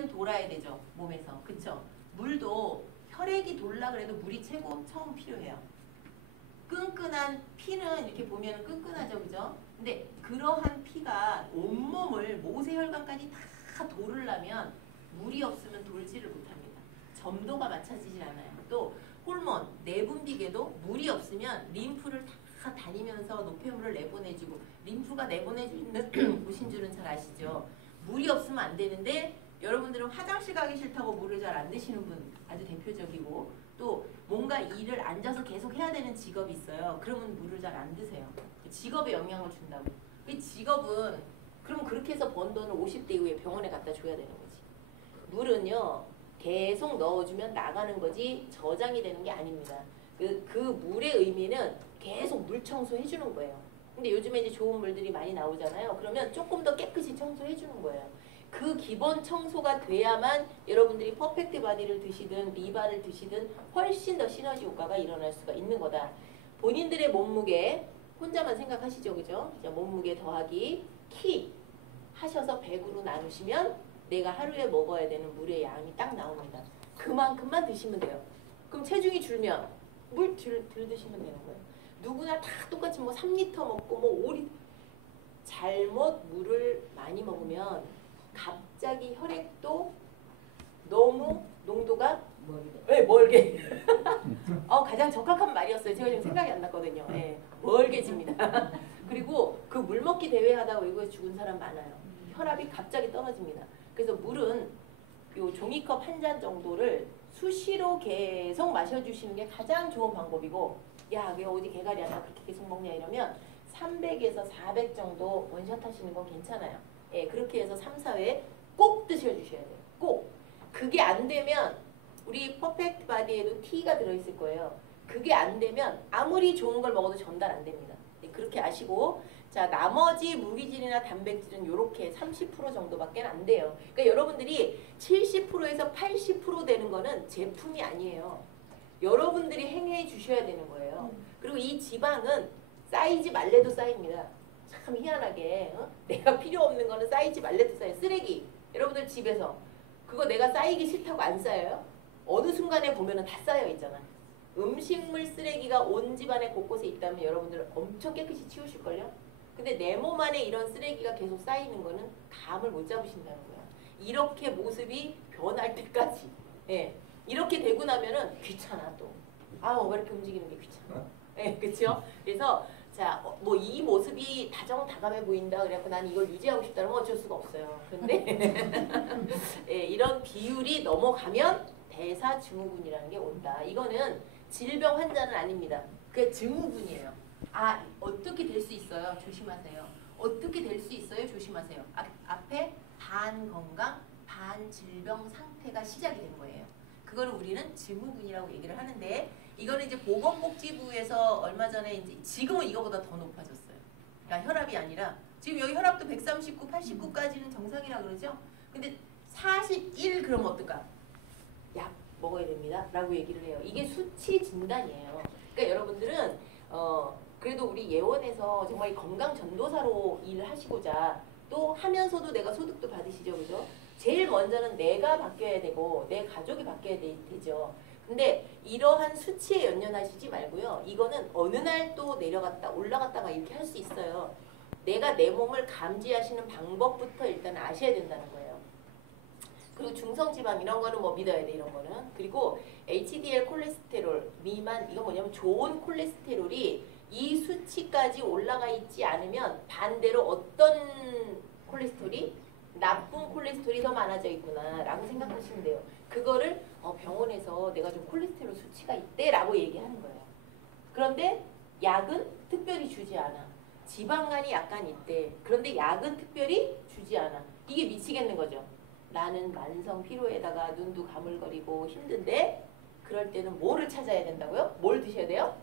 물이는 돌아야 되죠. 몸에서. 그쵸? 물도 혈액이 돌라 그래도 물이 최고 처음 필요해요. 끈끈한 피는 이렇게 보면 끈끈하죠. 그죠? 근데 그러한 피가 온몸을 모세혈관까지 다 돌으려면 물이 없으면 돌지를 못합니다. 점도가 맞춰지질 않아요. 또 호르몬, 내분비계도 물이 없으면 림프를 다 다니면서 노폐물을 내보내주고 림프가 내보내주는 곳인 줄은 잘 아시죠? 물이 없으면 안 되는데 여러분들은 화장실 가기 싫다고 물을 잘 안 드시는 분 아주 대표적이고 또 뭔가 일을 앉아서 계속 해야 되는 직업이 있어요. 그러면 물을 잘 안 드세요. 직업에 영향을 준다고. 그 직업은 그럼 그렇게 해서 번 돈을 50대 이후에 병원에 갖다 줘야 되는 거지. 물은요. 계속 넣어주면 나가는 거지 저장이 되는 게 아닙니다. 그 물의 의미는 계속 물 청소해주는 거예요. 근데 요즘에 이제 좋은 물들이 많이 나오잖아요. 그러면 조금 더 깨끗이 청소해주는 거예요. 그 기본 청소가 돼야만 여러분들이 퍼펙트 바디를 드시든 리바를 드시든 훨씬 더 시너지 효과가 일어날 수가 있는 거다. 본인들의 몸무게 혼자만 생각하시죠. 그죠? 몸무게 더하기 키 하셔서 100으로 나누시면 내가 하루에 먹어야 되는 물의 양이 딱 나옵니다. 그만큼만 드시면 돼요. 그럼 체중이 줄면 물 덜 드시면 되는 거예요. 누구나 다 똑같이 뭐 3리터 먹고 뭐 5리터 잘못 물을 많이 먹으면 갑자기 혈액도 너무 농도가 멀게 가장 적합한 말이었어요. 제가 지금 생각이 안 났거든요. 네, 멀게집니다. 그리고 그 물 먹기 대회 하다가 외국에서 죽은 사람 많아요. 혈압이 갑자기 떨어집니다. 그래서 물은 요 종이컵 한 잔 정도를 수시로 계속 마셔주시는 게 가장 좋은 방법이고 야, 왜 어디 개가리 하나 그렇게 계속 먹냐 이러면 300에서 400 정도 원샷 하시는 건 괜찮아요. 예, 그렇게 해서 3, 4회 꼭 드셔주셔야 돼요. 꼭. 그게 안 되면 우리 퍼펙트 바디에도 T가 들어있을 거예요. 그게 안 되면 아무리 좋은 걸 먹어도 전달 안 됩니다. 예, 그렇게 아시고 자 나머지 무기질이나 단백질은 이렇게 30% 정도밖에 안 돼요. 그러니까 여러분들이 70%에서 80% 되는 거는 제품이 아니에요. 여러분들이 행해 주셔야 되는 거예요. 그리고 이 지방은 쌓이지 말래도 쌓입니다. 참 희한하게 내가 필요 없는 거는 쌓이지 말래도 쌓여요. 쓰레기 여러분들 집에서 그거 내가 쌓이기 싫다고 안 쌓여요? 어느 순간에 보면은 다 쌓여 있잖아. 음식물 쓰레기가 온 집안에 곳곳에 있다면 여러분들 엄청 깨끗이 치우실걸요? 근데 내 몸 안에 이런 쓰레기가 계속 쌓이는 거는 감을 못 잡으신다는 거야. 이렇게 모습이 변할 때까지. 예. 이렇게 되고 나면은 귀찮아 또. 왜 이렇게 움직이는 게 귀찮아. 예, 그쵸? 그래서 자, 뭐 이 모습이 다정다감해 보인다. 그래갖고 난 이걸 유지하고 싶다면 어쩔 수가 없어요. 근데 예, 이런 비율이 넘어가면 대사증후군이라는 게 온다. 이거는 질병 환자는 아닙니다. 그게 증후군이에요. 어떻게 될 수 있어요? 조심하세요. 어떻게 될 수 있어요? 조심하세요. 앞에 반건강, 반질병 상태가 시작이 된 거예요. 그거를 우리는 증후군이라고 얘기를 하는데 이거는 이제 보건복지부에서 얼마 전에 이제 지금은 이거보다 더 높아졌어요. 그러니까 혈압이 아니라 지금 여기 혈압도 139, 89까지는 정상이라 그러죠. 근데 41 그러면 어떨까? 약 먹어야 됩니다. 라고 얘기를 해요. 이게 수치 진단이에요. 그러니까 여러분들은 그래도 우리 예원에서 정말 건강 전도사로 일을 하시고자 또 하면서도 내가 소득도 받으시죠. 그죠? 제일 먼저는 내가 바뀌어야 되고 내 가족이 바뀌어야 되죠. 근데 이러한 수치에 연연하시지 말고요. 이거는 어느 날 또 내려갔다 올라갔다가 이렇게 할 수 있어요. 내가 내 몸을 감지하시는 방법부터 일단 아셔야 된다는 거예요. 그리고 중성지방 이런 거는 뭐 믿어야 돼 이런 거는. 그리고 HDL 콜레스테롤 미만 이건 뭐냐면 좋은 콜레스테롤이 이 수치까지 올라가 있지 않으면 반대로 어떤 콜레스테롤이 나쁜 콜레스테롤이 더 많아져 있구나 라고 생각하시면 돼요. 그거를 병원에서 내가 좀 콜레스테롤 수치가 있대 라고 얘기하는 거예요. 그런데 약은 특별히 주지 않아. 지방간이 약간 있대. 그런데 약은 특별히 주지 않아. 이게 미치겠는 거죠. 나는 만성 피로에다가 눈도 가물거리고 힘든데 그럴 때는 뭐를 찾아야 된다고요? 뭘 드셔야 돼요?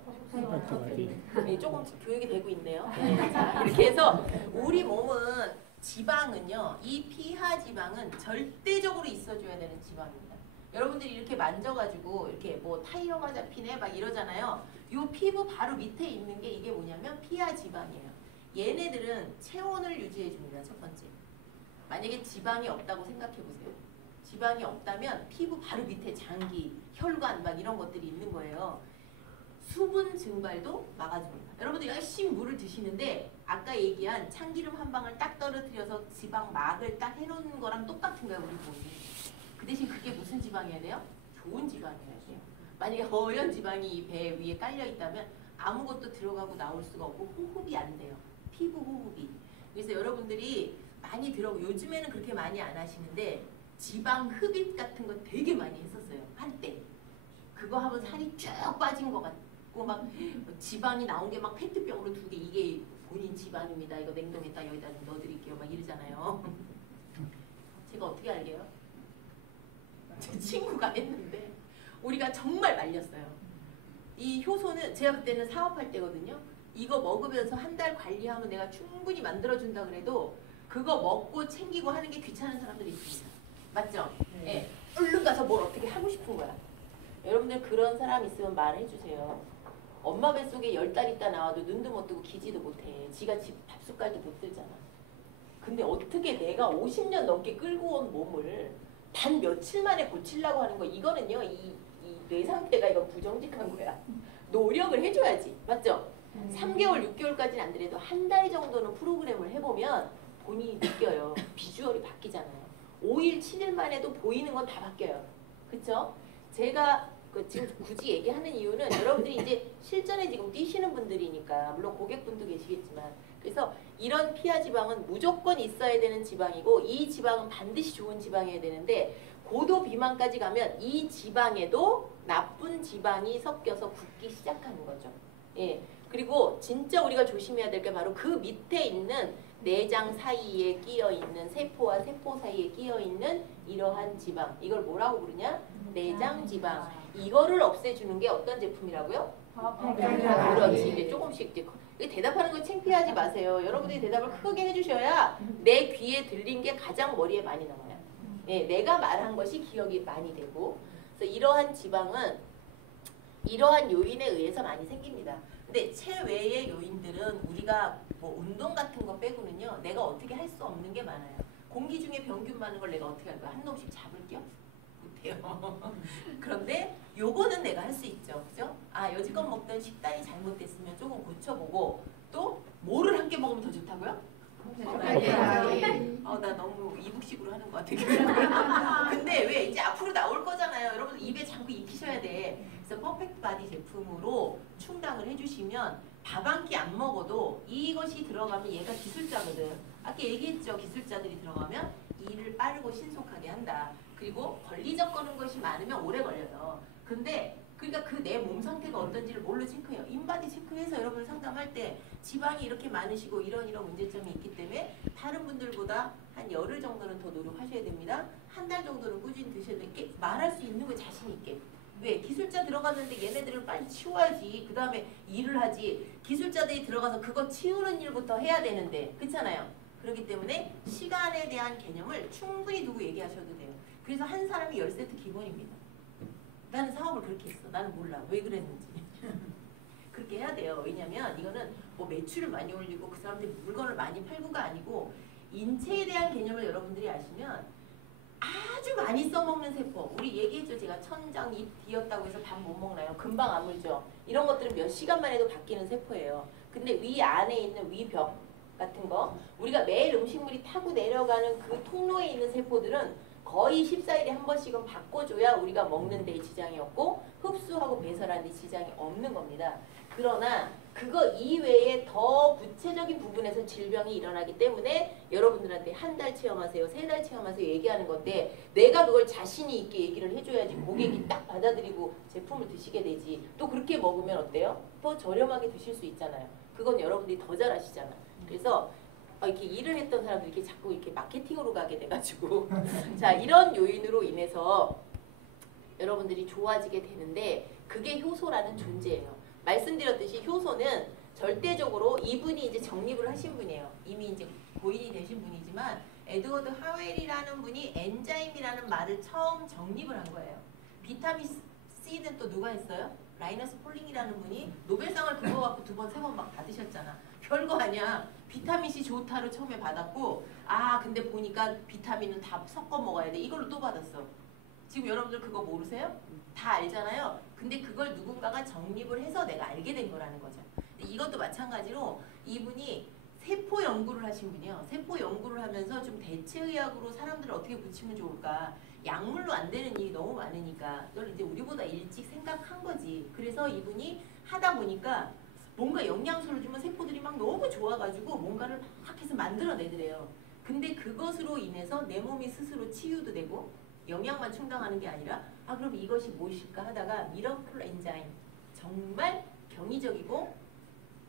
네, 조금 교육이 되고 있네요. 네, 자, 이렇게 해서 우리 몸은 지방은요. 이 피하 지방은 절대적으로 있어줘야 되는 지방입니다. 여러분들이 이렇게 만져가지고 이렇게 뭐 타이어가 잡히네 막 이러잖아요. 요 피부 바로 밑에 있는 게 이게 뭐냐면 피하 지방이에요. 얘네들은 체온을 유지해 줍니다. 첫 번째. 만약에 지방이 없다고 생각해 보세요. 지방이 없다면 피부 바로 밑에 장기, 혈관 막 이런 것들이 있는 거예요. 수분 증발도 막아줍니다. 여러분들 열심히 물을 드시는데 아까 얘기한 참기름 한 방울 딱 떨어뜨려서 지방 막을 딱 해놓는 거랑 똑같은 거예요. 우리 몸이. 그 대신 그게 무슨 지방이어야 돼요? 좋은 지방이어야 돼요. 만약에 허연 지방이 배 위에 깔려 있다면 아무것도 들어가고 나올 수가 없고 호흡이 안 돼요. 피부 호흡이. 그래서 여러분들이 많이 요즘에는 그렇게 많이 안 하시는데 지방 흡입 같은 거 되게 많이 했었어요. 한때. 그거 하면 살이 쭉 빠진 것 같고 막 지방이 나온 게 막 페트병으로 2개 이게 본인 지방입니다. 이거 냉동에다 여기다 좀 넣어드릴게요. 막 이러잖아요. 제가 어떻게 알게요? 제 친구가 했는데 우리가 정말 말렸어요. 이 효소는 제가 그때는 사업할 때거든요. 이거 먹으면서 한 달 관리하면 내가 충분히 만들어준다 그래도 그거 먹고 챙기고 하는 게 귀찮은 사람들이 있습니다. 맞죠? 네. 얼른 가서 뭘 어떻게 하고 싶은 거야. 여러분들 그런 사람 있으면 말해주세요. 엄마 뱃속에 10달 있다 나와도 눈도 못 뜨고 기지도 못해. 지가 집 밥숟갈도 못 들잖아. 근데 어떻게 내가 50년 넘게 끌고 온 몸을 단 며칠 만에 고치려고 하는 거 이거는요. 이 뇌 상태가 이거 부정직한 거야. 노력을 해줘야지. 맞죠? 3개월, 6개월까지는 안 되더라도 한 달 정도는 프로그램을 해보면 본인이 느껴요. 비주얼이 바뀌잖아요. 5일, 7일만 해도 보이는 건 다 바뀌어요. 그쵸? 제가 지금 굳이 얘기하는 이유는 여러분들이 이제 실전에 지금 뛰시는 분들이니까 물론 고객분도 계시겠지만 그래서 이런 피하 지방은 무조건 있어야 되는 지방이고 이 지방은 반드시 좋은 지방이어야 되는데 고도 비만까지 가면 이 지방에도 나쁜 지방이 섞여서 굳기 시작하는 거죠. 예. 그리고 진짜 우리가 조심해야 될 게 바로 그 밑에 있는 내장 사이에 끼어 있는 세포와 세포 사이에 끼어 있는 이러한 지방. 이걸 뭐라고 부르냐? 내장 지방. 이거를 없애주는 게 어떤 제품이라고요? 그렇지. 이제 조금씩 이제 대답하는 거 창피하지 마세요. 여러분들이 대답을 크게 해주셔야 내 귀에 들린 게 가장 머리에 많이 남아요. 예, 내가 말한 것이 기억이 많이 되고. 그래서 이러한 지방은 이러한 요인에 의해서 많이 생깁니다. 근데 체외의 요인들은 우리가 뭐 운동 같은 거 빼고는요. 내가 어떻게 할 수 없는 게 많아요. 공기 중에 병균 많은 걸 내가 어떻게 할 거야? 한 놈씩 잡을게요? 못해요. 그런데 요거는 내가 할 수 있죠. 그죠? 아 여지껏 먹던 식단이 잘못됐으면 조금 고쳐보고 또 뭐를 함께 먹으면 더 좋다고요? 나 너무 이북식으로 하는 것 같아. 근데 왜 이제 앞으로 나올 거잖아요. 여러분 입에 자꾸 익히셔야 돼. 그래서 퍼펙트 바디 제품으로 충당을 해주시면 밥 한 끼 안 먹어도 이것이 들어가면 얘가 기술자거든. 아까 얘기했죠. 기술자들이 들어가면 일을 빠르고 신속하게 한다. 그리고 걸리적거리는 것이 많으면 오래 걸려요. 근데 그러니까 그 내 몸 상태가 어떤지를 뭘로 체크해요? 인바디 체크해서 여러분 상담할 때 지방이 이렇게 많으시고 이런 문제점이 있기 때문에 다른 분들보다 한 열흘 정도는 더 노력하셔야 됩니다. 한 달 정도는 꾸준히 드셔야 되게 말할 수 있는 거 자신 있게. 왜? 기술자 들어갔는데 얘네들을 빨리 치워야지. 그 다음에 일을 하지. 기술자들이 들어가서 그거 치우는 일부터 해야 되는데. 그렇잖아요. 그렇기 때문에 시간에 대한 개념을 충분히 두고 얘기하셔도 돼요. 그래서 한 사람이 10세트 기본입니다. 나는 사업을 그렇게 했어. 나는 몰라. 왜 그랬는지. 그렇게 해야 돼요. 왜냐면 이거는 뭐 매출을 많이 올리고 그 사람들이 물건을 많이 팔고가 아니고 인체에 대한 개념을 여러분들이 아시면 아주 많이 써먹는 세포. 우리 얘기했죠. 제가 천장, 입 뒤었다고 해서 밥 못 먹나요? 금방 아물죠. 이런 것들은 몇 시간만 해도 바뀌는 세포예요. 근데 위 안에 있는 위벽 같은 거 우리가 매일 음식물이 타고 내려가는 그 통로에 있는 세포들은 거의 14일에 한 번씩은 바꿔줘야 우리가 먹는 데 지장이 없고 흡수하고 배설하는 데 지장이 없는 겁니다. 그러나 그거 이외에 더 구체적인 부분에서 질병이 일어나기 때문에 여러분들한테 한 달 체험하세요, 3달 체험하세요 얘기하는 건데 내가 그걸 자신이 있게 얘기를 해줘야지 고객이 딱 받아들이고 제품을 드시게 되지. 또 그렇게 먹으면 어때요? 더 저렴하게 드실 수 있잖아요. 그건 여러분들이 더 잘하시잖아. 그래서 이렇게 일을 했던 사람들이 이렇게 자꾸 이렇게 마케팅으로 가게 돼가지고 자 이런 요인으로 인해서 여러분들이 좋아지게 되는데 그게 효소라는 존재예요. 말씀드렸듯이 효소는 절대적으로 이분이 이제 정립을 하신 분이에요. 이미 이제 고인이 되신 분이지만 에드워드 하웰이라는 분이 엔자임이라는 말을 처음 정립을 한 거예요. 비타민 C는 또 누가 했어요? 라이너스 폴링이라는 분이 노벨상을 그거 갖고 2번, 3번 막 받으셨잖아. 별거 아니야. 비타민C 좋다로 처음에 받았고 근데 보니까 비타민은 다 섞어 먹어야 돼. 이걸로 또 받았어. 지금 여러분들 그거 모르세요? 다 알잖아요. 근데 그걸 누군가가 정립을 해서 내가 알게 된 거라는 거죠. 이것도 마찬가지로 이분이 세포 연구를 하신 분이요. 세포 연구를 하면서 좀 대체의학으로 사람들을 어떻게 붙이면 좋을까. 약물로 안 되는 일이 너무 많으니까 이걸 이제 우리보다 일찍 생각한 거지. 그래서 이분이 하다 보니까 뭔가 영양소를 주면 세포들이 막 너무 좋아가지고 뭔가를 막 해서 만들어내더래요. 근데 그것으로 인해서 내 몸이 스스로 치유도 되고 영양만 충당하는 게 아니라 그럼 이것이 무엇일까 하다가 미러클 엔자임, 정말 경이적이고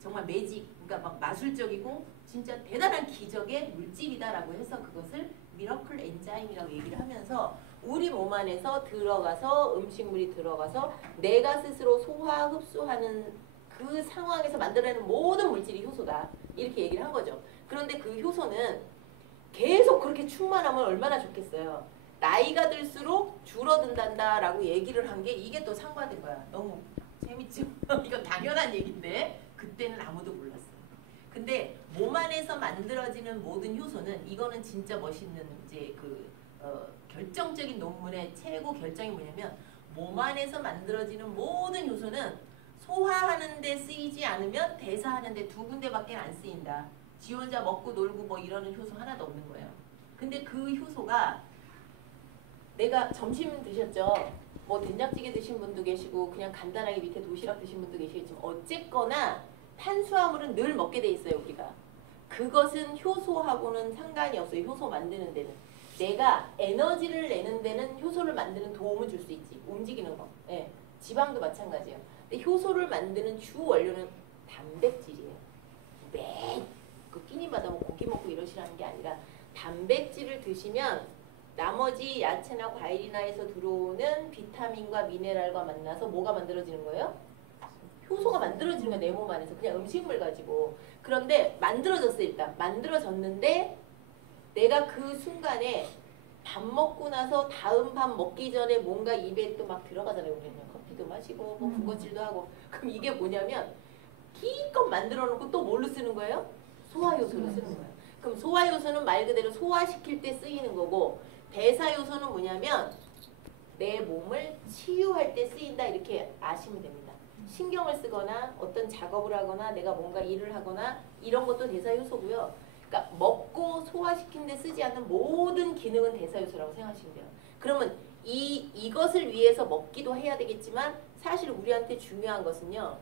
정말 매직, 그러니까 막 마술적이고 진짜 대단한 기적의 물질이다라고 해서 그것을 미러클 엔자임이라고 얘기를 하면서 우리 몸 안에서 들어가서 음식물이 들어가서 내가 스스로 소화, 흡수하는 그 상황에서 만들어내는 모든 물질이 효소다. 이렇게 얘기를 한 거죠. 그런데 그 효소는 계속 그렇게 충만하면 얼마나 좋겠어요. 나이가 들수록 줄어든단다라고 얘기를 한 게 이게 또 상반된 거야. 너무 재밌죠? 이건 당연한 얘기인데 그때는 아무도 몰랐어요. 근데 몸 안에서 만들어지는 모든 효소는 이거는 진짜 멋있는 이제 결정적인 논문의 최고 결정이 뭐냐면 몸 안에서 만들어지는 모든 효소는 소화하는 데 쓰이지 않으면 대사하는 데 두 군데밖에 안 쓰인다. 지 혼자 먹고 놀고 뭐 이러는 효소 하나도 없는 거예요. 근데 그 효소가 내가 점심 드셨죠? 뭐 된장찌개 드신 분도 계시고 그냥 간단하게 밑에 도시락 드신 분도 계시겠지만 어쨌거나 탄수화물은 늘 먹게 돼 있어요. 우리가. 그것은 효소하고는 상관이 없어요. 효소 만드는 데는. 내가 에너지를 내는 데는 효소를 만드는 도움을 줄 수 있지. 움직이는 거. 예. 지방도 마찬가지예요. 근데 효소를 만드는 주 원료는 단백질이에요. 매일 그 끼니마다 뭐 고기 먹고 이러시라는 게 아니라 단백질을 드시면 나머지 야채나 과일이나 해서 들어오는 비타민과 미네랄과 만나서 뭐가 만들어지는 거예요? 효소가 만들어지는 거야. 내 몸 안에서. 그냥 음식물 가지고. 그런데 만들어졌어요. 일단. 만들어졌는데 내가 그 순간에 밥 먹고 나서 다음 밥 먹기 전에 뭔가 입에 또 막 들어가잖아요. 우리는 커피도 마시고 뭐 군것질도 하고. 그럼 이게 뭐냐면 기껏 만들어 놓고 또 뭘로 쓰는 거예요? 소화효소로 쓰는 거예요. 그럼 소화효소는 말 그대로 소화시킬 때 쓰이는 거고 대사효소는 뭐냐면 내 몸을 치유할 때 쓰인다 이렇게 아시면 됩니다. 신경을 쓰거나 어떤 작업을 하거나 내가 뭔가 일을 하거나 이런 것도 대사효소고요. 그러니까 먹고 소화시키는 데 쓰지 않는 모든 기능은 대사효소라고 생각하시면 돼요. 그러면 이것을 위해서 먹기도 해야 되겠지만 사실 우리한테 중요한 것은요.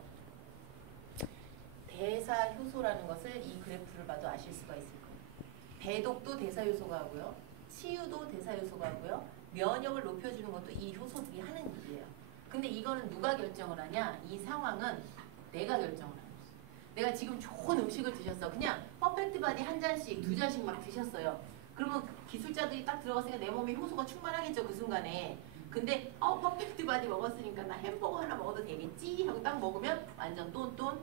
대사효소라는 것을 이 그래프를 봐도 아실 수가 있을 거예요. 배독도 대사효소가 하고요. 치유도 대사효소가 하고요. 면역을 높여주는 것도 이 효소들이 하는 일이에요. 근데 이거는 누가 결정을 하냐? 이 상황은 내가 결정을 하는 거예요. 내가 지금 좋은 음식을 드셨어. 그냥 퍼펙트 바디 한 잔씩, 두 잔씩 막 드셨어요. 그러면 기술자들이 딱 들어갔으니까 내 몸에 효소가 충만하겠죠. 그 순간에. 근데 퍼펙트 바디 먹었으니까 나 햄버거 하나 먹어도 되겠지? 하고 딱 먹으면 완전 똔똔.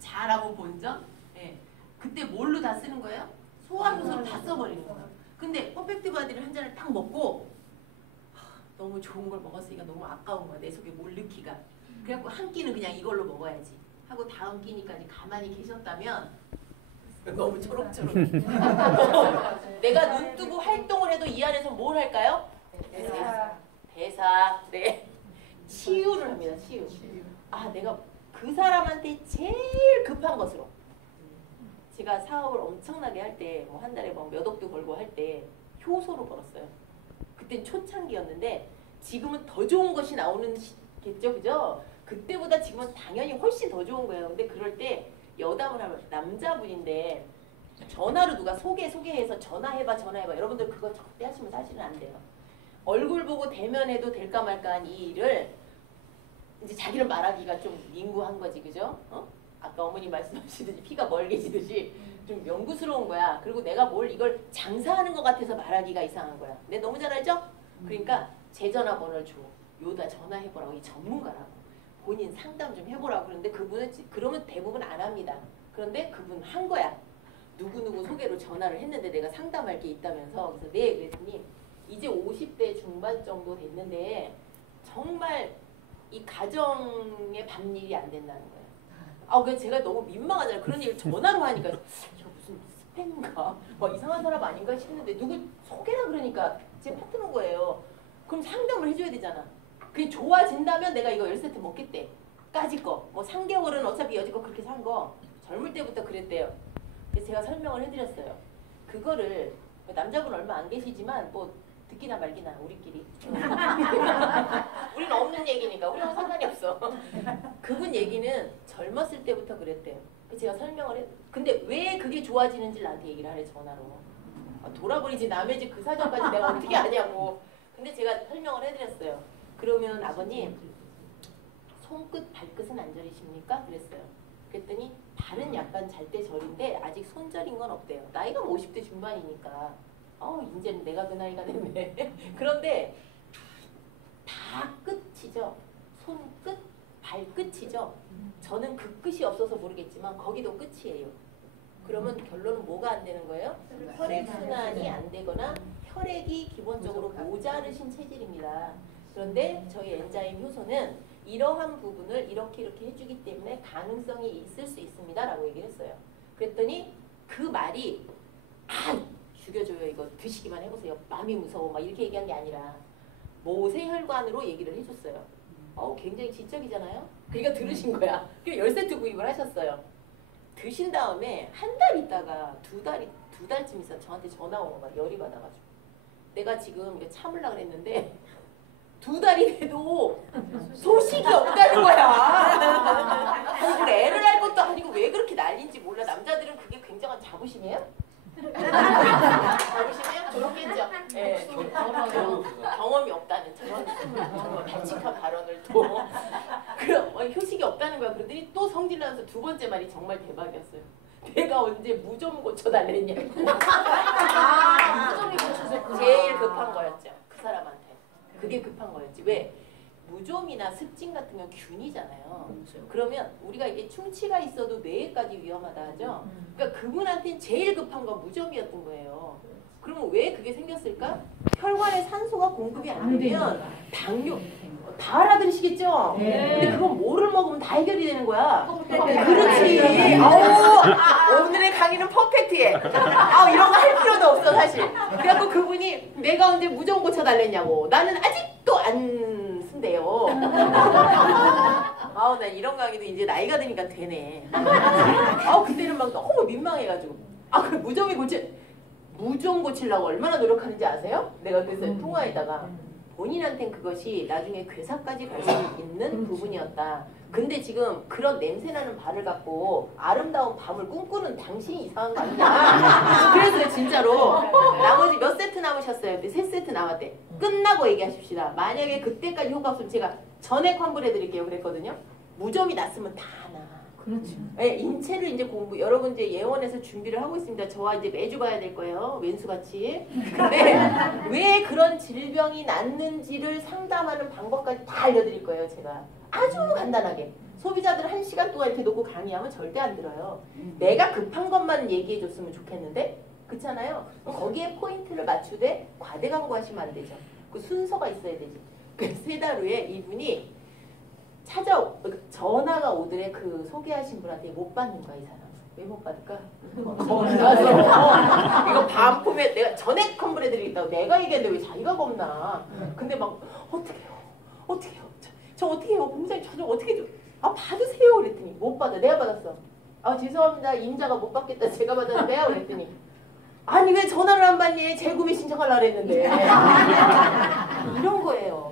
잘하고 본전. 예. 그때 뭘로 다 쓰는 거예요? 소화효소를 다 써버리는 거예요. 근데 퍼펙트 바디를 한 잔을 딱 먹고 너무 좋은 걸 먹었으니까 너무 아까운 거야. 내 속에 뭘 넣기가. 그래갖고 한 끼는 그냥 이걸로 먹어야지 하고 다음 끼니까지 가만히 계셨다면 너무 초록초록. 내가 눈 뜨고 활동을 해도 이 안에서 뭘 할까요? 대사. 네. 치유를 합니다. 치유. 내가 그 사람한테 제일 급한 것으로. 제가 사업을 엄청나게 할 때 뭐 한 달에 몇 억도 벌고 할 때 효소로 벌었어요. 그땐 초창기였는데 지금은 더 좋은 것이 나오는 겠죠, 그죠? 그때보다 지금은 당연히 훨씬 더 좋은 거예요. 근데 그럴 때 여담을 하면 남자분인데 전화로 누가 소개해서 전화해봐. 여러분들 그거 절대 하시면 사실은 안 돼요. 얼굴 보고 대면해도 될까 말까 한 이 일을 이제 자기를 말하기가 좀 민구한 거지, 그죠? 아까 어머니 말씀하시듯이 피가 멀개지듯이 좀 명구스러운 거야. 그리고 내가 뭘 이걸 장사하는 것 같아서 말하기가 이상한 거야. 내가 너무 잘 알죠? 그러니까 제 전화번호를 줘. 요다 전화해보라고. 이 전문가라고. 본인 상담 좀 해보라고. 그런데 그분은 그러면 대부분 안 합니다. 그런데 그분 한 거야. 누구누구 소개로 전화를 했는데 내가 상담할 게 있다면서. 그래서 네 그랬더니 이제 50대 중반 정도 됐는데 정말 이 가정의 밥일이 안 된다는 거예요. 그래서 제가 너무 민망하잖아요. 그런 얘기를 전화로 하니까 이거 무슨 스팸인가? 뭐 이상한 사람 아닌가 싶는데 누구 소개라 그러니까 제 파트너인 거예요. 그럼 상담을 해줘야 되잖아. 그게 좋아진다면 내가 이거 10세트 먹겠대. 까짓 거. 뭐 3개월은 어차피 여지껏 그렇게 산 거. 젊을 때부터 그랬대요. 그래서 제가 설명을 해드렸어요. 그거를 남자분 얼마 안 계시지만 뭐 듣기나 말기나 우리끼리. 우리는 없는 얘기니까 우리랑 상관이 없어. 그분 얘기는 젊었을 때부터 그랬대요. 그래서 제가 설명을 해. 근데 왜 그게 좋아지는지 나한테 얘기를 하래 전화로. 돌아버리지 남의 집 그 사정까지 내가 어떻게 아냐고. 근데 제가 설명을 해드렸어요. 그러면 아버님 손끝 발끝은 안 저리십니까? 그랬어요. 그랬더니 발은 약간 잘 때 저린데 아직 손저린 건 없대요. 나이가 뭐 50대 중반이니까 이제는 내가 그 나이가 됐네. 그런데 다 끝이죠. 손끝, 발끝이죠. 저는 그 끝이 없어서 모르겠지만 거기도 끝이에요. 그러면 결론은 뭐가 안 되는 거예요? 혈액순환이 안 되거나 혈액이 기본적으로 모자르신 체질입니다. 그런데 저희 엔자임 효소는 이러한 부분을 이렇게 해주기 때문에 가능성이 있을 수 있습니다 라고 얘기를 했어요. 그랬더니 그 말이 죽여줘요. 이거 드시기만 해보세요. 마음이 무서워. 막 이렇게 얘기한 게 아니라 모세혈관으로 얘기를 해줬어요. 굉장히 지적이잖아요. 그러니까 들으신 거야. 그래서 10세트 구입을 하셨어요. 드신 다음에 한 달 있다가 두 달쯤 있어 저한테 전화 오는 거야. 열이 받아가지고. 내가 지금 이거 참으려고 그랬는데 2달이 돼도 소식이 없다는 거야. 아니 애를 할 것도 아니고 왜 그렇게 난리인지 몰라. 남자들은 그게 굉장한 자부심이에요? 자부심이요? 저렇겠죠. 네. 경험이 없다는 저런 발칙한 발언을 또 효식이 없다는 거야. 그러더니 또 성질나서 두 번째 말이 정말 대박이었어요. 내가 언제 무좀 고쳐달랬냐고. 무좀이 고쳐서 제일 급한 거였죠. 그 사람한테. 그게 급한 거였지. 왜? 무좀이나 습진 같은 건 균이잖아요. 그러면 우리가 이게 충치가 있어도 뇌에까지 위험하다 하죠. 그러니까 그분한테는 제일 급한 건 무좀이었던 거예요. 그러면 왜 그게 생겼을까? 혈관에 산소가 공급이 안 되면 당뇨 다 알아들으시겠죠? 근데 그건 뭐를 먹으면 다 해결이 되는 거야. 그렇지. 오늘의 강의는 퍼펙트해. 이런 거 할 필요도 없어 사실. 그래갖고 그분이 내가 언제 무좀 고쳐달랬냐고. 나는 아직도 안 쓴대요. 나 이런 강의도 이제 나이가 드니까 되네. 그때는 막 너무 민망해가지고. 그 무좀 고치려고 얼마나 노력하는지 아세요? 내가 그래서 통화에다가 본인한테는 그것이 나중에 괴사까지 갈 수 있는 부분이었다. 근데 지금 그런 냄새나는 발을 갖고 아름다운 밤을 꿈꾸는 당신이 이상한 거 아니냐. 그래서 진짜로 나머지 몇 세트 남으셨어요? 근데 3세트 남았대. 끝나고 얘기하십시다. 만약에 그때까지 효과 없으면 제가 전액 환불해드릴게요 그랬거든요. 무좀이 났으면 다 나. 그렇죠. 네, 인체를 이제 여러분 이제 예원에서 준비를 하고 있습니다. 저와 이제 매주 봐야 될 거예요. 왼수같이. 근데 왜 그런 질병이 났는지를 상담하는 방법까지 다 알려드릴 거예요. 제가 아주 간단하게. 소비자들 1시간 동안 이렇게 놓고 강의하면 절대 안 들어요. 내가 급한 것만 얘기해 줬으면 좋겠는데 그렇잖아요. 거기에 포인트를 맞추되 과대 광고하시면 안 되죠. 그 순서가 있어야 되지. 그 3달 후에 이분이 전화가 오더래. 그 소개하신 분한테 못 받는 거야 이 사람. 왜 못 받을까? 이거 반품에 내가 전액 환불해드리겠다고 내가 얘기했는데 왜 자기가 겁나. 근데 막 어떡해요 저 어떡해요 본부장님 저 좀 어떻게 좀 받으세요 그랬더니 못 받아. 내가 받았어. 죄송합니다 임자가 못 받겠다 제가 받았는데요 그랬더니 아니 왜 전화를 안 받니 재구매 신청하려고 했는데. 이런 거예요.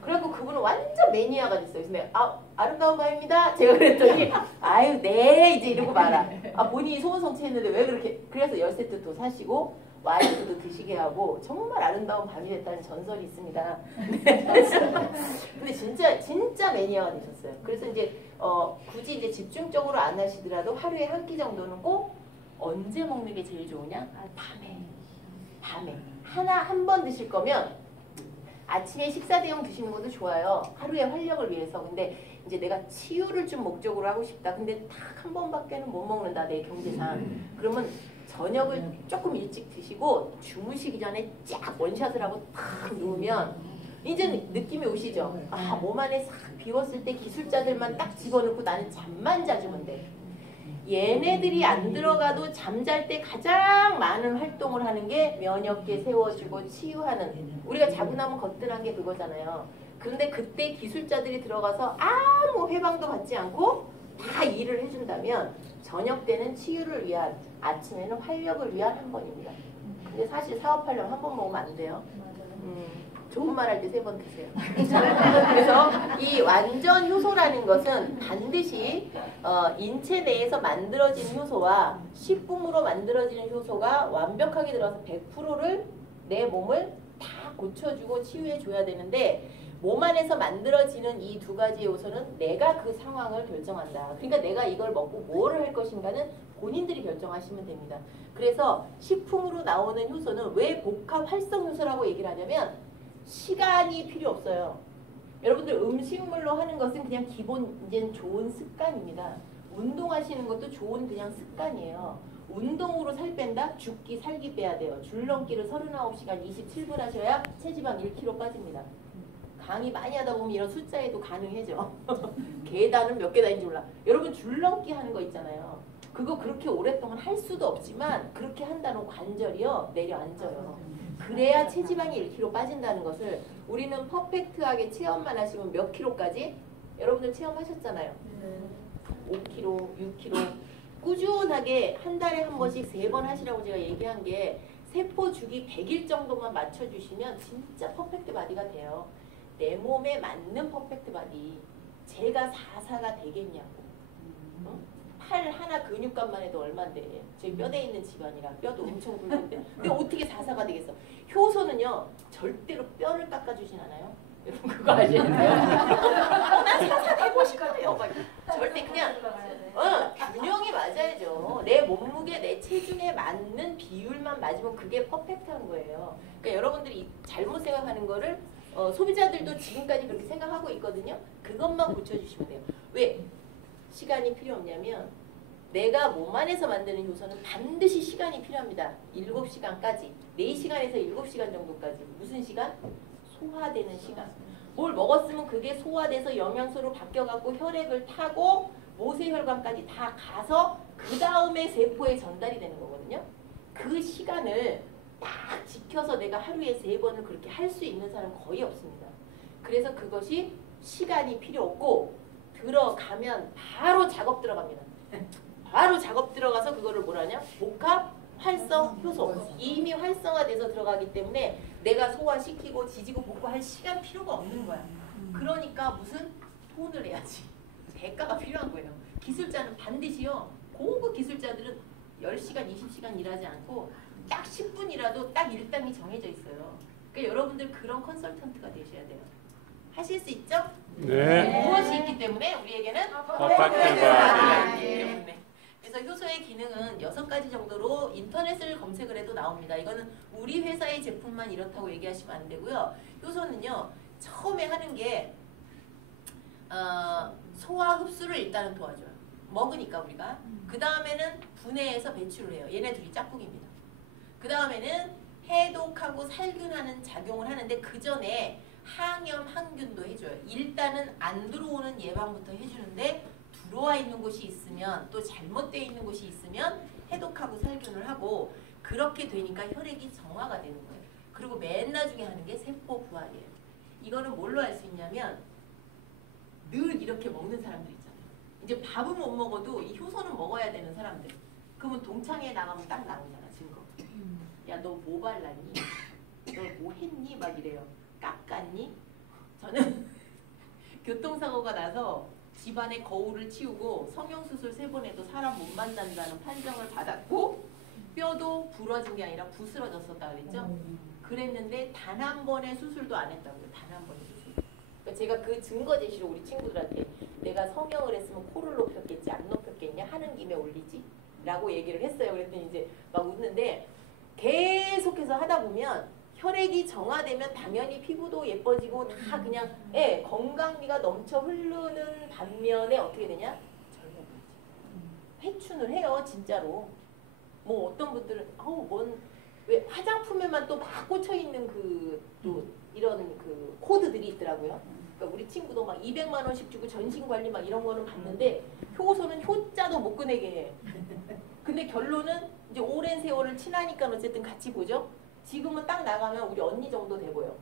그래갖고 그분은 완전 매니아가 됐어요. 근데 아름다운 밤입니다. 제가 그랬더니 네 이제 이러고 말아. 본인이 소원성취했는데 왜 그렇게. 그래서 10세트 또 사시고 와인도 드시게 하고 정말 아름다운 밤이 됐다는 전설이 있습니다. 근데 진짜 매니아가 되셨어요. 그래서 이제 굳이 이제 집중적으로 안 하시더라도 하루에 한 끼 정도는 꼭 언제 먹는 게 제일 좋으냐? 밤에 한 번 드실 거면 아침에 식사 대용 드시는 것도 좋아요. 하루의 활력을 위해서. 근데 이제 내가 치유를 좀 목적으로 하고 싶다. 근데 딱 한 번밖에는 못 먹는다. 내 경제상. 그러면 저녁을 조금 일찍 드시고 주무시기 전에 쫙 원샷을 하고 탁 누우면 이제 느낌이 오시죠? 아, 몸 안에 싹 비웠을 때 기술자들만 딱 집어넣고 나는 잠만 자주면 돼. 얘네들이 안 들어가도 잠잘 때 가장 많은 활동을 하는 게 면역계 세워주고 치유하는, 우리가 자고 나면 거뜬한 게 그거잖아요. 그런데 그때 기술자들이 들어가서 아무 해방도 받지 않고 다 일을 해준다면 저녁 때는 치유를 위한, 아침에는 활력을 위한 한 번입니다. 근데 사실 사업하려면 한 번 먹으면 안 돼요. 좋은 말 할 때 3번 드세요. 그래서 이 완전 효소라는 것은 반드시 인체 내에서 만들어진 효소와 식품으로 만들어지는 효소가 완벽하게 들어서 100%를 내 몸을 다 고쳐주고 치유해줘야 되는데, 몸 안에서 만들어지는 이 두 가지 요소는 내가 그 상황을 결정한다. 그러니까 내가 이걸 먹고 뭐를 할 것인가는 본인들이 결정하시면 됩니다. 그래서 식품으로 나오는 효소는 왜 복합 활성 효소라고 얘기를 하냐면 시간이 필요 없어요. 여러분들 음식물로 하는 것은 그냥 기본 이제 좋은 습관입니다. 운동하시는 것도 좋은 그냥 습관이에요. 운동으로 살 뺀다? 죽기 살기 빼야 돼요. 줄넘기를 39시간 27분 하셔야 체지방 1kg 빠집니다. 강의 많이 하다 보면 이런 숫자에도 가능해져. 계단은 몇 계단인지 몰라. 여러분 줄넘기 하는 거 있잖아요. 그거 그렇게 오랫동안 할 수도 없지만 그렇게 한다는 관절이요 내려앉아요. 그래야 체지방이 1kg 빠진다는 것을 우리는 퍼펙트하게 체험만 하시면 몇 킬로까지? 여러분들 체험하셨잖아요. 5kg, 6kg 꾸준하게 한 달에 한 번씩 3번 하시라고 제가 얘기한 게 세포 주기 100일 정도만 맞춰주시면 진짜 퍼펙트 바디가 돼요. 내 몸에 맞는 퍼펙트 바디. 제가 4사가 되겠냐고. 팔 하나 근육감만 해도 얼만데. 저희 뼈대에 있는 집안이라 뼈도 엄청 굵은데. 근데 어떻게 4사가 되겠어? 효소는요. 절대로 뼈를 깎아주진 않아요. 여러분 그거 아시나요? 난 4사 되고 싶어요. 절대 그냥 균형이 맞아야죠. 내 몸무게, 내 체중에 맞는 비율만 맞으면 그게 퍼펙트한 거예요. 그러니까 여러분들이 잘못 생각하는 거를 소비자들도 지금까지 그렇게 생각하고 있거든요. 그것만 고쳐주시면 돼요. 왜? 시간이 필요 없냐면 내가 몸 안에서 만드는 효소는 반드시 시간이 필요합니다. 7시간까지. 4시간에서 7시간 정도까지. 무슨 시간? 소화되는 시간. 뭘 먹었으면 그게 소화돼서 영양소로 바뀌어갖고 혈액을 타고 모세혈관까지 다 가서 그 다음에 세포에 전달이 되는 거거든요. 그 시간을 딱 지켜서 내가 하루에 3번을 그렇게 할 수 있는 사람은 거의 없습니다. 그래서 그것이 시간이 필요 없고 들어가면 바로 작업 들어갑니다. 바로 작업 들어가서 그거를 뭐라냐? 복합 활성 효소. 이미 활성화돼서 들어가기 때문에 내가 소화시키고 지지고 볶고 할 시간 필요가 없는 거야. 그러니까 무슨 돈을 내야지. 대가가 필요한 거예요. 기술자는 반드시요. 고급 기술자들은 10시간, 20시간 일하지 않고 딱 10분이라도 딱 일당이 정해져 있어요. 그러니까 여러분들 그런 컨설턴트가 되셔야 돼요. 하실 수 있죠? 네. 무엇이 있기 때문에 우리에게는 퍼펙트 바디. 때문에. 그래서 효소의 기능은 6가지 정도로 인터넷을 검색을 해도 나옵니다. 이거는 우리 회사의 제품만 이렇다고 얘기하시면 안 되고요. 효소는요. 처음에 하는 게 소화 흡수를 일단은 도와줘요. 먹으니까 우리가. 그 다음에는 분해해서 배출을 해요. 얘네 둘이 짝꿍입니다. 그 다음에는 해독하고 살균하는 작용을 하는데 그 전에 항염, 항균도 해줘요. 일단은 안 들어오는 예방부터 해주는데 들어와 있는 곳이 있으면 또 잘못되어 있는 곳이 있으면 해독하고 살균을 하고 그렇게 되니까 혈액이 정화가 되는 거예요. 그리고 맨 나중에 하는 게 세포 부활이에요. 이거는 뭘로 알 수 있냐면 늘 이렇게 먹는 사람들 있잖아요. 이제 밥은 못 먹어도 이 효소는 먹어야 되는 사람들. 그러면 동창회에 나가면 딱 나오잖아, 증거. 야, 너 뭐 발랐니? 너 뭐 했니? 막 이래요. 깎았니? 저는 교통사고가 나서 집안의 거울을 치우고 성형수술 3번 해도 사람 못 만난다는 판정을 받았고 뼈도 부러진 게 아니라 부스러졌었다 그랬죠? 그랬는데 단 한 번의 수술도 안 했다고요. 단 한 번의 수술. 그러니까 제가 그 증거 제시로 우리 친구들한테 내가 성형을 했으면 코를 높였겠지 안 높였겠냐 하는 김에 올리지? 라고 얘기를 했어요. 그랬더니 이제 막 웃는데 계속해서 하다 보면 혈액이 정화되면 당연히 피부도 예뻐지고 다 그냥 건강미가 넘쳐 흐르는 반면에 어떻게 되냐? 젊어 보이죠. 회춘을 해요. 진짜로. 뭐 어떤 분들은 왜 화장품에만 또 막 꽂혀있는 그 또 이런 그 코드 받는다고요. 그러니까 우리 친구도 막 200만 원씩 주고 전신 관리 막 이런 거는 받는데 효소는 효자도 못 꺼내게 해. 근데 결론은 이제 오랜 세월을 친하니까 어쨌든 같이 보죠. 지금은 딱 나가면 우리 언니 정도 돼 보여.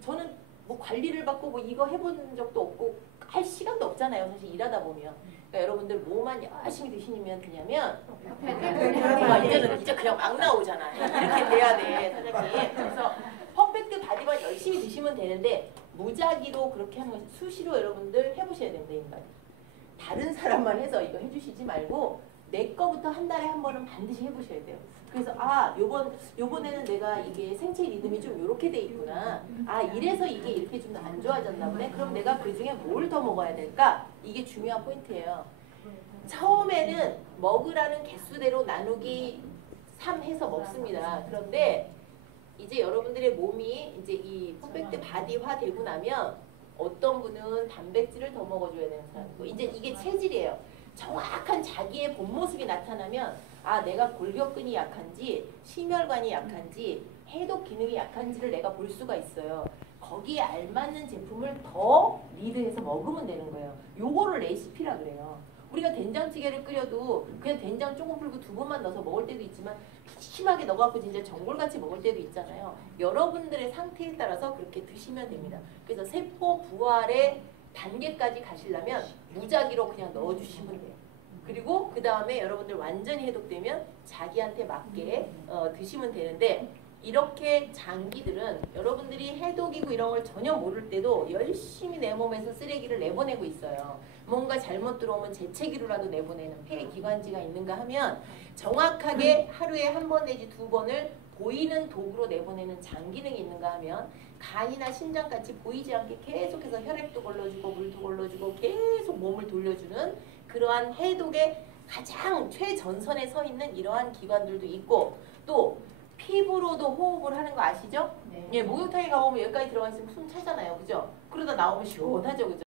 저는 뭐 관리를 받고 뭐 이거 해본 적도 없고 할 시간도 없잖아요. 사실 일하다 보면. 그러니까 여러분들 뭐만 열심히 드시면 되냐면 이제는 진짜 그냥 막 나오잖아. 이렇게 돼야 돼, 사장님. 그래서 퍼펙트 바디만 열심히 드시면 되는데 무작위로 그렇게 하면 수시로 여러분들 해보셔야 됩니다. 인간. 다른 사람만 해서 이거 해주시지 말고 내 거부터 한 달에 한 번은 반드시 해보셔야 돼요. 그래서 요번에는 내가 이게 생체 리듬이 좀 이렇게 돼 있구나. 이래서 이게 이렇게 좀 안 좋아졌나 보네. 그럼 내가 그 중에 뭘 더 먹어야 될까? 이게 중요한 포인트예요. 처음에는 먹으라는 개수대로 나누기 3 해서 먹습니다. 그런데 이제 여러분들의 몸이 이제 이 퍼펙트 바디화 되고 나면 어떤 분은 단백질을 더 먹어줘야 되는 사람이고 이제 이게 체질이에요. 정확한 자기의 본 모습이 나타나면 내가 골격근이 약한지 심혈관이 약한지 해독 기능이 약한지를 내가 볼 수가 있어요. 거기에 알맞는 제품을 더 리드해서 먹으면 되는 거예요. 요거를 레시피라 그래요. 우리가 된장찌개를 끓여도 그냥 된장 조금 풀고 두부만 넣어서 먹을 때도 있지만 심하게 넣어갖고 진짜 전골같이 먹을 때도 있잖아요. 여러분들의 상태에 따라서 그렇게 드시면 됩니다. 그래서 세포 부활의 단계까지 가시려면 무작위로 그냥 넣어주시면 돼요. 그리고 그 다음에 여러분들 완전히 해독되면 자기한테 맞게 드시면 되는데 이렇게 장기들은 여러분들이 해독이고 이런 걸 전혀 모를 때도 열심히 내 몸에서 쓰레기를 내보내고 있어요. 뭔가 잘못 들어오면 재채기로라도 내보내는 폐기관지가 있는가 하면 정확하게 하루에 한 번 내지 2번을 보이는 독으로 내보내는 장 기능이 있는가 하면 간이나 심장같이 보이지 않게 계속해서 혈액도 걸러주고 물도 걸러주고 계속 몸을 돌려주는 그러한 해독의 가장 최전선에 서 있는 이러한 기관들도 있고 또 피부로도 호흡을 하는 거 아시죠? 네. 목욕탕에 가보면 여기까지 들어가 있으면 숨 차잖아요. 그죠? 그러다 나오면 시원하죠. 그죠?